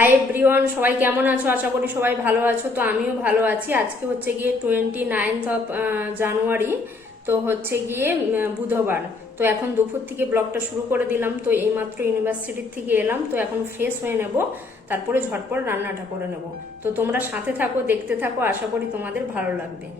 Hi everyone, সবাই কেমন আছো? আশা করি সবাই ভালো আছো। তো আমিও ভালো আছি। আজকে হচ্ছে গিয়ে 29 জানুয়ারি। তো হচ্ছে গিয়ে বুধবার। তো এখন দুপুর থেকে ব্লগটা শুরু করে দিলাম। তো এইমাত্র ইউনিভার্সিটির থেকে এলাম, তো এখন ফ্রেশ হয়ে নেব, তারপরে ঝটপট রান্নাটা করে নেব। তো তোমরা সাথে থাকো, দেখতে থাকো, আশা করি তোমাদের ভালো লাগবে।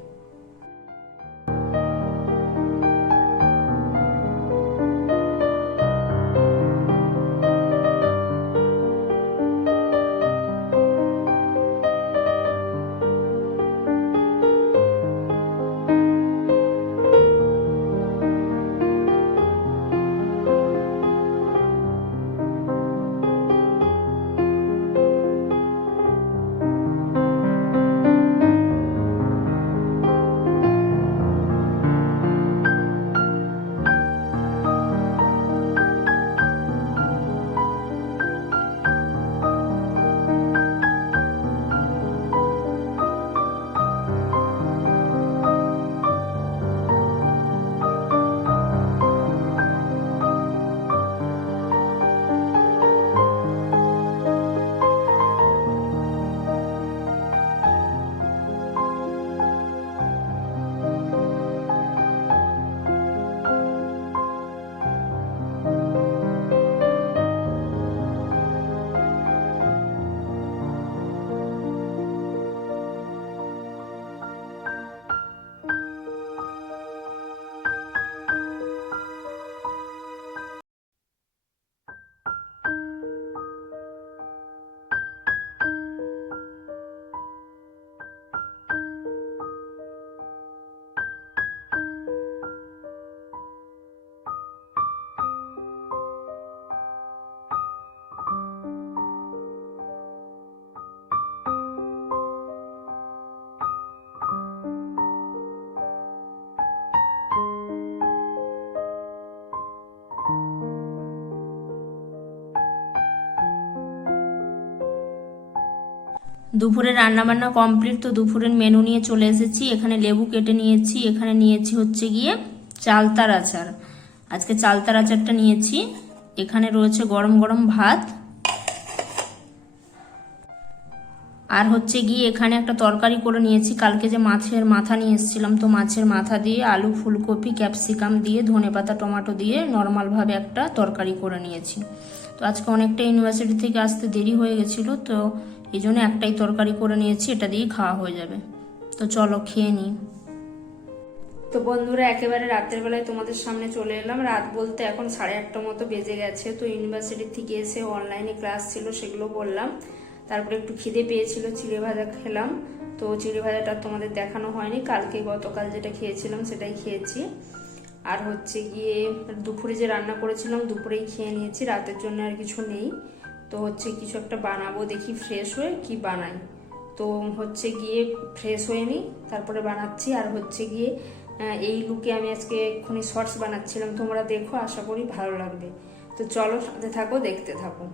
দুপুরে রান্না বান্না কমপ্লিট। তো দুপুরের মেনু নিয়ে চলে এসেছি। এখানে লেবু কেটে নিয়েছি, এখানে নিয়েছি হচ্ছে গিয়ে চালতার আচার। আজকে চালতার আচারটা নিয়েছি। এখানে রয়েছে গরম গরম ভাত, আর হচ্ছে গিয়ে এখানে একটা তরকারি করে নিয়েছি। কালকে যে মাছের মাথা নিয়ে এসেছিলাম, তো মাছের মাথা দিয়ে আলু, ফুলকপি, ক্যাপসিকাম দিয়ে, ধনেপাতা, টমেটো দিয়ে নর্মালভাবে একটা তরকারি করে নিয়েছি। তো আজকে অনেকটা ইউনিভার্সিটি থেকে আসতে দেরি হয়ে গেছিলো, তো এই জন্য একটাই তরকারি করে নিয়েছি, এটা দিয়ে খাওয়া হয়ে যাবে। তো চলো খেয়ে নিই। তো বন্ধুরা, একেবারে রাতের বেলায় তোমাদের সামনে চলে এলাম। রাত বলতে এখন 8:30 মতো বেজে গেছে। তো ইউনিভার্সিটি থেকে এসে অনলাইনে ক্লাস ছিল, সেগুলো বললাম। তারপরে একটু খিদে পেয়েছিল, চিড়ে ভাজা খেলাম। তো চিড়ে ভাজাটা তোমাদের দেখানো হয়নি, কালকে গতকাল যেটা খেয়েছিলাম সেটাই খেয়েছি। আর হচ্ছে গিয়ে দুপুরে যে রান্না করেছিলাম দুপুরেই খেয়ে নিয়েছি, রাতের জন্য আর কিছু নেই। তো হচ্ছে কিছু একটা বানাবো, দেখি ফ্রেশ হয়ে কি বানাই। তো হচ্ছে গিয়ে ফ্রেশ হয়ে নিই, তারপরে বানাচ্ছি। আর হচ্ছে গিয়ে এই লুকে আমি আজকে এক্ষুনি শর্টস বানাচ্ছিলাম, তোমরা দেখো, আশা করি ভালো লাগবে। তো চলো সাথে থাকো, দেখতে থাকো।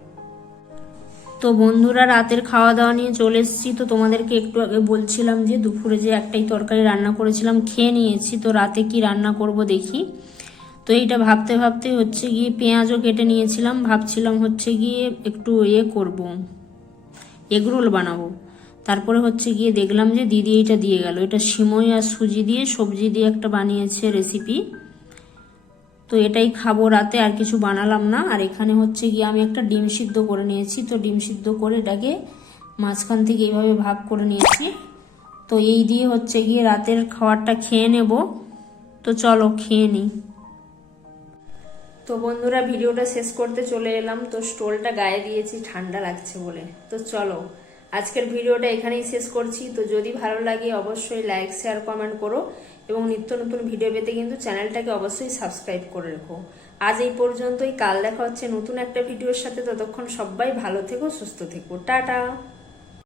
তো বন্ধুরা, রাতের খাওয়া দাওয়া নিয়ে চলে এসেছি। তো তোমাদেরকে একটু আগে বলছিলাম যে দুপুরে যে একটাই তরকারি রান্না করেছিলাম খেয়ে নিয়েছি। তো রাতে কি রান্না করব দেখি। তো এইটা ভাবতে ভাবতে হচ্ছে গিয়ে পেঁয়াজও কেটে নিয়েছিলাম, ভাবছিলাম হচ্ছে গিয়ে একটু করব, এগরোল বানাবো। তারপরে হচ্ছে গিয়ে দেখলাম যে দিদি এইটা দিয়ে গেল, এটা সিমই আর সুজি দিয়ে সবজি দিয়ে একটা বানিয়েছে রেসিপি। তো এটাই খাবো রাতে, আর কিছু বানালাম না। আর এখানে হচ্ছে গিয়ে আমি একটা ডিম সিদ্ধ করে নিয়েছি। তো ডিম সিদ্ধ করে এটাকে মাঝখান থেকে এইভাবে ভাগ করে নিয়েছি। তো এই দিয়ে হচ্ছে গিয়ে রাতের খাবারটা খেয়ে নেব। তো চলো খেয়ে নিই। তো বন্ধুরা, ভিডিওটা শেষ করতে চলে এলাম। তো স্টোলটা গায়ে দিয়েছি ঠান্ডা লাগছে বলে। তো চলো আজকের ভিডিওটা এখানেই শেষ করছি। তো যদি ভালো লাগে অবশ্যই লাইক, শেয়ার, কমেন্ট করো, এবং নিত্য নতুন ভিডিও পেতে কিন্তু চ্যানেলটাকে অবশ্যই সাবস্ক্রাইব করে রেখো। আজ এই পর্যন্তই, কাল দেখা হচ্ছে নতুন একটা ভিডিওর সাথে। ততক্ষণ সবাই ভালো থেকো, সুস্থ থেকো, টাটা।